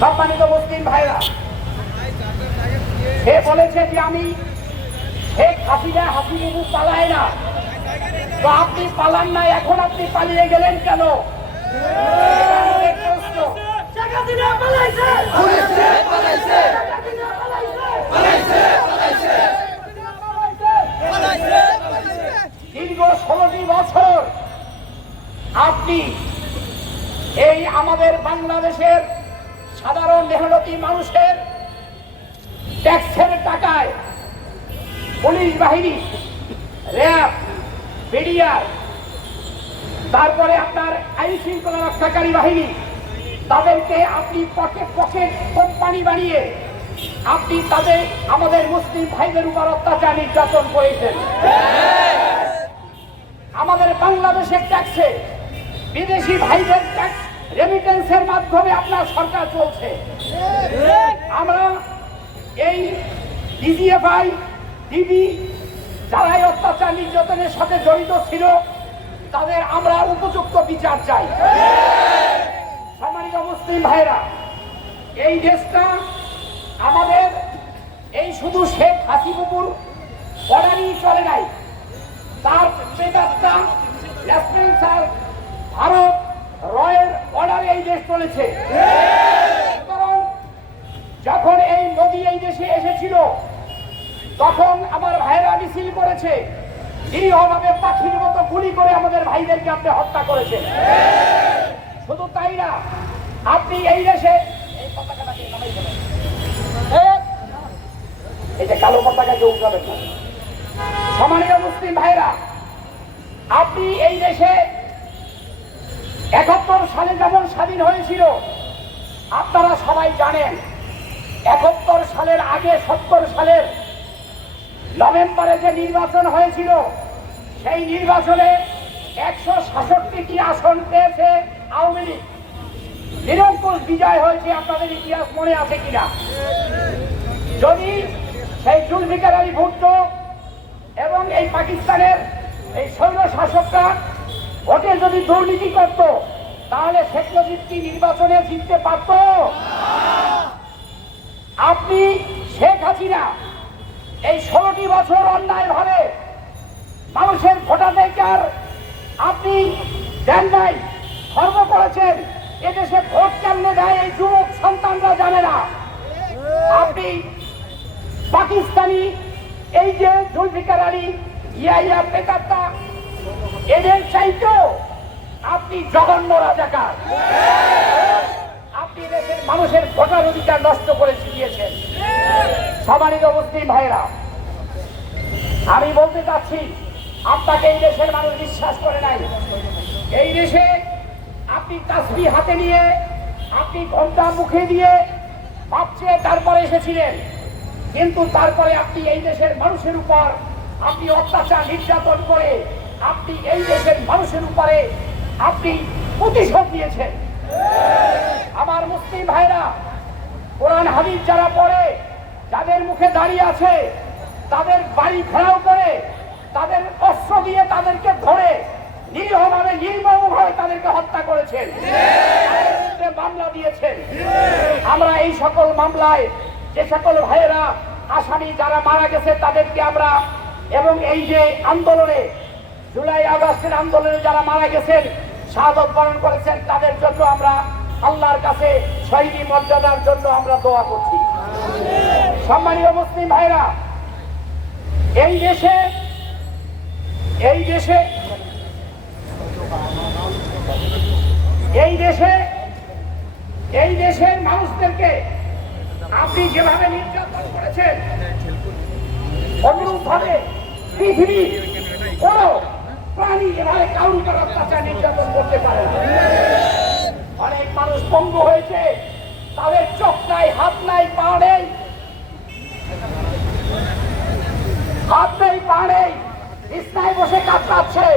সম্মানিত মুসলিম ভাইরা, সে বলেছে যে আমি শেখ হাসিনা হাসিবুবু পালায় না, তো আপনি পালান না, এখন আপনি পালিয়ে গেলেন কেন? দীর্ঘ 16টি বছর আপনি এই আমাদের বাংলাদেশের সাধারণ মেহনতি মানুষের ট্যাক্সের টাকায় পুলিশ বাহিনী, র্যাব, বিডিআর, তারপরে আপনার আইন শৃঙ্খলা রক্ষাকারী বাহিনী, তাদেরকে আপনি পকেট কোম্পানি বানিয়ে আপনি তাদের আমাদের মুসলিম ভাইদের উপর অত্যাচার নির্যাতন করেছেন। আমাদের বাংলাদেশের ট্যাক্সে বিদেশি ভাইদের ট্যাক্স রেমিটেন্সের মাধ্যমে আপনার সরকার চলছে। আমরা এই ডিজিএফআই, ডিবি যারা এই অত্যাচার নির্যাতনের সাথে জড়িত ছিল তাদের আমরা উপযুক্ত বিচার চাই। সম্মানিত মুসলিম ভাইরা, এই দেশটা আমাদের এই শুধু শেখ হাসিবুবুর অর্ডারই চলে নাই, তার প্রেতাত্মা লেফটেন্যান্ট স্যার ভারত রয়ের অর্ডারে এই দেশ চলেছে। যখন এই মোদী এই দেশে এসেছিল তখন আমার ভাইরা মিছিল করেছে, নিরীহভাবে পাখির মতো গুলি করে আমাদের ভাইদেরকে আপনি হত্যা করেছেন। শুধু তাই না, আপনি এই দেশে এই যে কালো পতাকা কেউ উঠাবেন না। সম্মানিত মুসলিম ভাইরা, আপনি এই দেশে 71 সালে যেমন স্বাধীন হয়েছিল আপনারা সবাই জানেন, 71 সালের আগে 70 সালের নভেম্বরে যে নির্বাচন হয়েছিল সেই নির্বাচনে 166টি আসন পেয়েছে আওয়ামী লীগ, নিরঙ্কুশ বিজয় হয়েছে। আপনাদের ইতিহাস মনে আছে কিনা? যদি সেই জুলফিকার আলী ভুট্টো এবং এই পাকিস্তানের এই সৈন্য শাসকরা ভোটে যদি দুর্নীতি করত তাহলে শেখ মুজিব কি নির্বাচনে জিততে পারত? আপনি শেখ হাসিনা এই 16টি বছর অন্যায়ভাবে মানুষের ভোটাধিকার আপনি দেন নাই, খর্ব করেছেন। এদেশে ভোট কেমনে দেয় এই যুবক সন্তানরা জানে না। আপনি পাকিস্তানি এই যে জুলফিকার আলী, ইয়াহিয়া প্রেতাত্মা, এদের চাইতেও আপনি জঘন্য রাজাকার। আপনি দেশের মানুষের ভোটার অধিকার নষ্ট করে দিয়েছেন। সম্মানিত মুসলিম ভাইরা, আমি বলতে চাচ্ছি আপনাকে এই দেশের মানুষ বিশ্বাস করে নাই। এই দেশে আপনি তাসবিহ হাতে নিয়ে, আপনি ঘন্টা মুখে দিয়ে ভাবছে তারপরে এসেছিলেন, কিন্তু তারপরে আপনি এই দেশের মানুষের উপর আপনি অত্যাচার নির্যাতন করে আপনি এই দেশের মানুষের উপরে আপনি প্রতিশোধ নিয়েছেন। আমার মুসলিম ভাইরা, কোরআন হাদিস যারা পড়ে, যাদের মুখে দাঁড়িয়ে আছে, তাদের বাড়ি ঘেরাও করে, তাদের অস্ত্র দিয়ে তাদেরকে ধরে নিরীহভাবে নির্মমভাবে তাদেরকে হত্যা করেছেন, মামলা দিয়েছেন। আমরা এই সকল মামলায় যে সকল ভাইয়েরা আসামি যারা মারা গেছে তাদেরকে আমরা, এবং এই যে আন্দোলনে জুলাই আগস্টের আন্দোলনে যারা মারা গেছেন, শাহাদত বরণ করেছেন, তাদের জন্য আমরা আল্লাহর কাছে শহীদি মর্যাদার জন্য আমরা দোয়া করছি। সম্মানিত মুসলিম ভাইরা, এই দেশে এই দেশে এই দেশে এই দেশের মানুষদেরকে আপনি যেভাবে নির্যাতন করেছেন, অনুরূপভাবে পৃথিবীর কোন প্রাণী এভাবে কারোর উপর অত্যাচার নির্যাতন করতে পারে না। অনেক মানুষ পঙ্গু হয়েছে, তাদের চোখ নাই, হাত নাই, পা নেই, হাত নেই, পা নেই, বিছনায় বসে কাতরাচ্ছে।